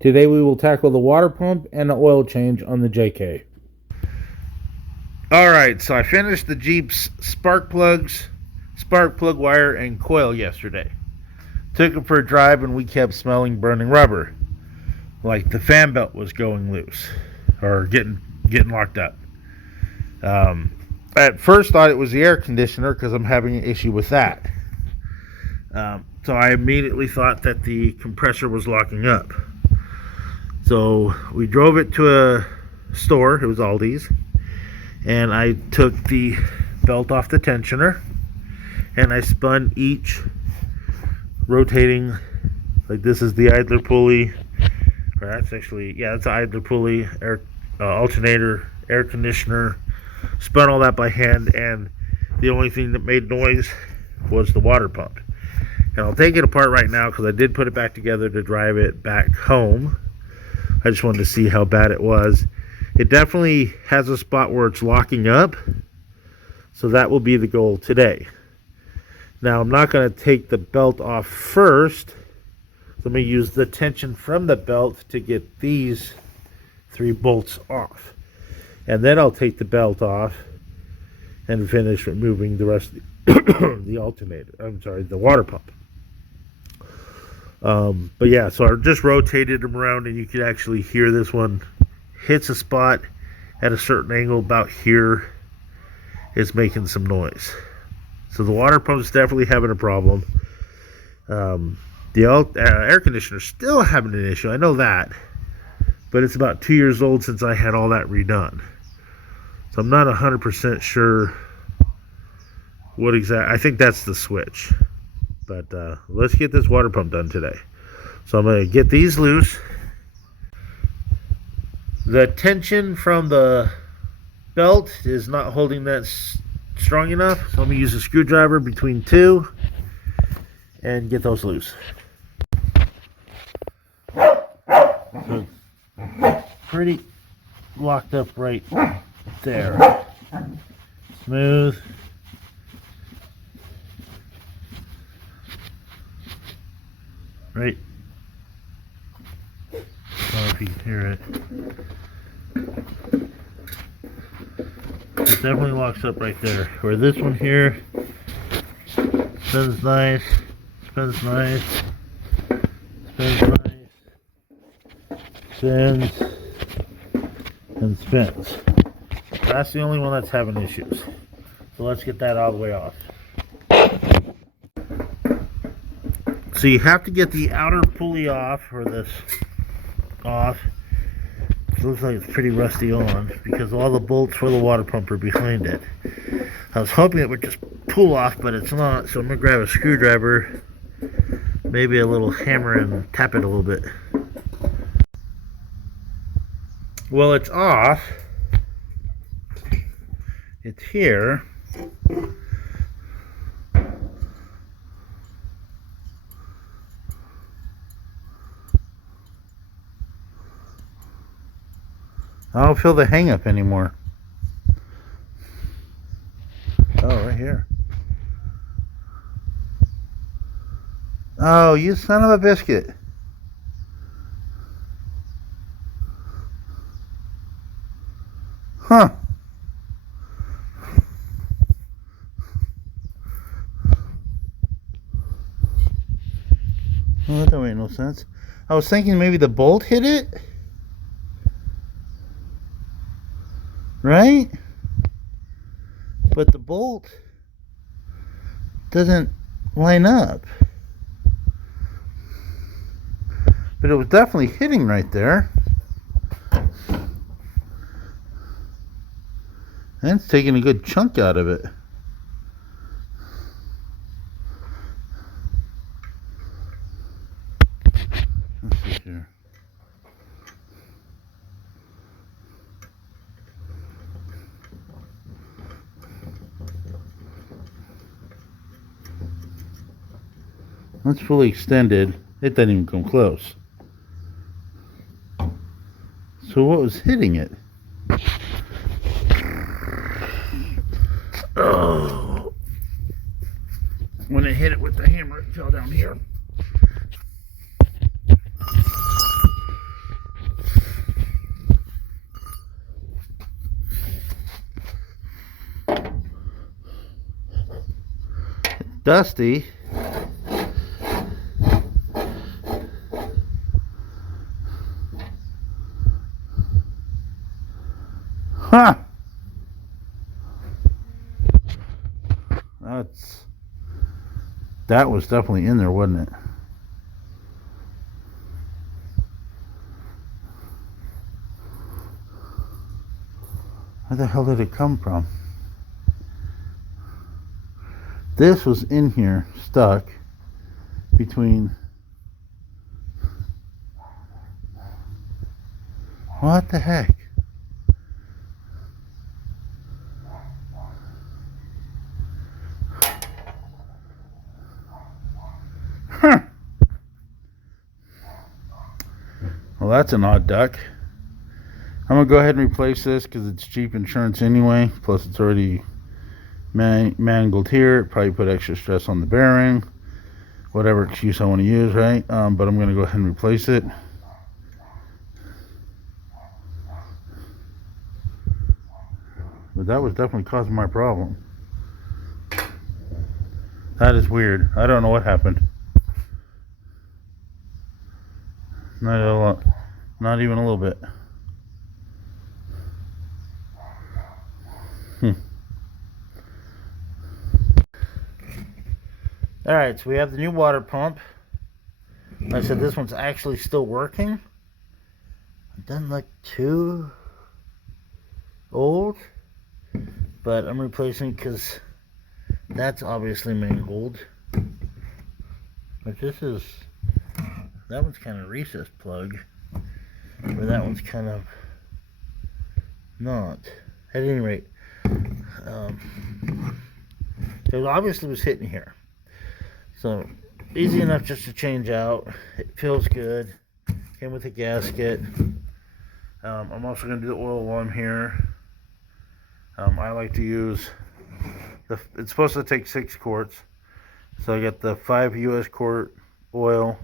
Today we will tackle the water pump and the oil change on the JK. Alright, so I finished the Jeep's spark plug wire, and coil yesterday. Took it for a drive and we kept smelling burning rubber. Like the fan belt was going loose or getting locked up. At first thought it was the air conditioner because I'm having an issue with that. So I immediately thought that the compressor was locking up. So we drove it to a store, it was Aldi's, and I took the belt off the tensioner and I spun each rotating, like this is the idler pulley, or that's actually, yeah, that's the idler pulley, air alternator, air conditioner, spun all that by hand, and the only thing that made noise was the water pump. And I'll take it apart right now because I did put it back together to drive it back home. I just wanted to see how bad it was. It definitely has a spot where it's locking up, so that will be the goal today. Now I'm not going to take the belt off first. Let me use the tension from the belt to get these 3 bolts off. And then I'll take the belt off and finish removing the rest of the alternator. I'm sorry, the water pump. But yeah, so I just rotated them around and you can actually hear this one hits a spot at a certain angle about here. It's making some noise. So the water pump's definitely having a problem. The air conditioner's still having an issue. I know that. But it's about 2 years old since I had all that redone. So I'm not 100% sure what exactly. I think that's the switch. But let's get this water pump done today. So I'm going to get these loose. The tension from the belt is not holding that strong enough. So let me use a screwdriver between 2 and get those loose. So it's pretty locked up right there. Smooth. Right. I don't know if you can hear it. It definitely locks up right there. Where this one here spins nice, spins nice, spins nice, spins, and spins. That's the only one that's having issues. So let's get that all the way off. So you have to get the outer pulley off, or this off. It looks like it's pretty rusty on because all the bolts for the water pump are behind it. I was hoping it would just pull off, but it's not. So I'm going to grab a screwdriver, maybe a little hammer, and tap it a little bit. Well, it's off. It's here. I don't feel the hang up anymore. Oh, right here. Oh, you son of a biscuit. Huh. Well, that don't make no sense. I was thinking maybe the bolt hit it. Right? But the bolt doesn't line up. But it was definitely hitting right there. And it's taking a good chunk out of it. Let's see here. That's fully extended. It doesn't even come close. So what was hitting it? Oh. When I hit it with the hammer, it fell down here. dusty. Huh. That was definitely in there, wasn't it? Where the hell did it come from? This was in here, stuck between... What the heck? Huh. Well, that's an odd duck. I'm going to go ahead and replace this because it's cheap insurance anyway. Plus, it's already mangled here. It probably put extra stress on the bearing. Whatever excuse I want to use, right? But I'm going to go ahead and replace it. But that was definitely causing my problem. That is weird. I don't know what happened. Not even a little bit. Alright, so we have the new water pump. Like I said, this one's actually still working. It doesn't look too old, but I'm replacing it because that's obviously mangled. But this is, that one's kind of recessed plug, or that one's kind of not. At any rate, it obviously was hitting here. So, easy enough just to change out. It feels good. Came with a gasket. I'm also going to do the oil while I'm here. I like to use, it's supposed to take 6 quarts. So I got the 5 US quart oil.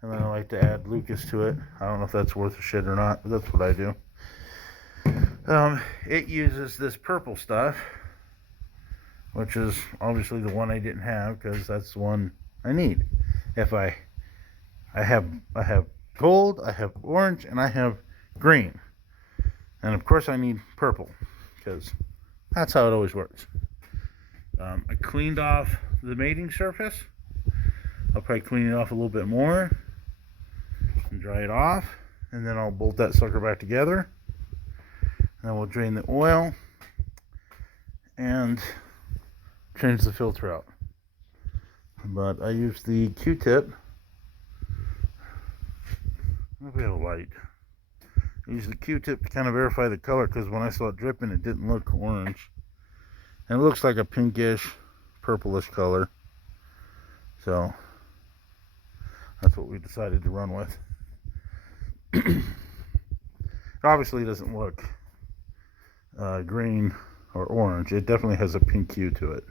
And then I like to add Lucas to it. I don't know if that's worth a shit or not, but that's what I do. It uses this purple stuff, which is obviously the one I didn't have because that's the one I need. If I have gold, I have orange, and I have green, and of course I need purple because that's how it always works. I cleaned off the mating surface. I'll probably clean it off a little bit more and dry it off, and then I'll bolt that sucker back together, and then we'll drain the oil and change the filter out. But I use the Q-tip. If we have a light, I use the Q-tip to kind of verify the color because when I saw it dripping, it didn't look orange, and it looks like a pinkish, purplish color. So that's what we decided to run with. It obviously doesn't look green or orange. It definitely has a pink hue to it.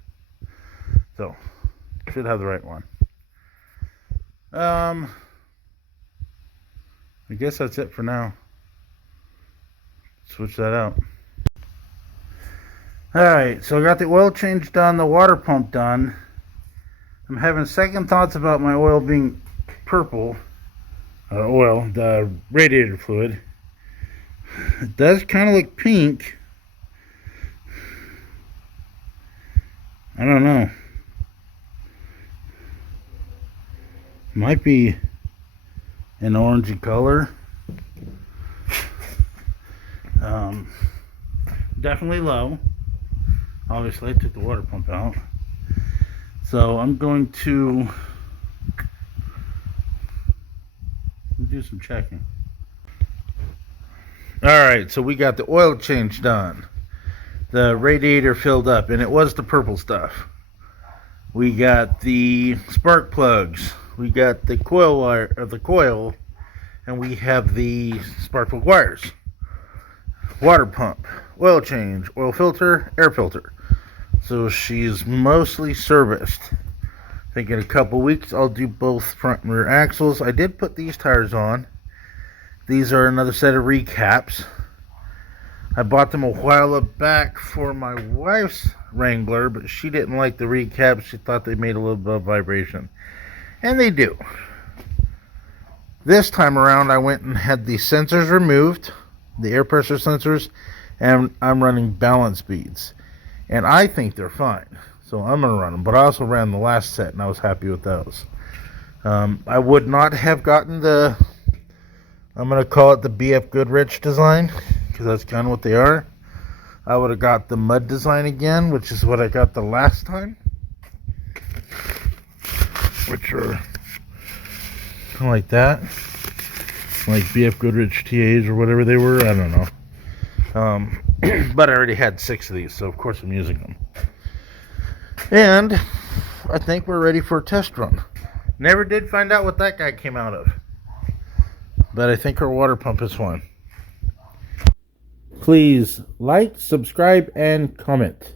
So, should have the right one. I guess that's it for now. Switch that out. Alright, so I got the oil change done, the water pump done. I'm having second thoughts about my oil being purple. The radiator fluid. It does kind of look pink. I don't know. Might be an orangey color. Definitely low. Obviously I took the water pump out. So I'm going to do some checking. Alright, so we got the oil change done. The radiator filled up, and it was the purple stuff. We got the spark plugs. We got the coil wire, or the coil, and we have the spark plug wires. Water pump, oil change, oil filter, air filter. So she's mostly serviced. I think in a couple weeks I'll do both front and rear axles. I did put these tires on. These are another set of recaps. I bought them a while back for my wife's Wrangler, but she didn't like the recap. She thought they made a little bit of vibration. And they do. This time around, I went and had the sensors removed, the air pressure sensors, and I'm running balance beads. And I think they're fine. So I'm going to run them. But I also ran the last set, and I was happy with those. I would not have gotten the, I'm going to call it the BF Goodrich design, because that's kind of what they are. I would have got the mud design again, which is what I got the last time, which are kind of like that, like BF Goodrich TAs or whatever they were. I don't know. But I already had 6 of these, so of course I'm using them. And I think we're ready for a test run. Never did find out what that guy came out of, but I think our water pump is fine. Please like, subscribe, and comment.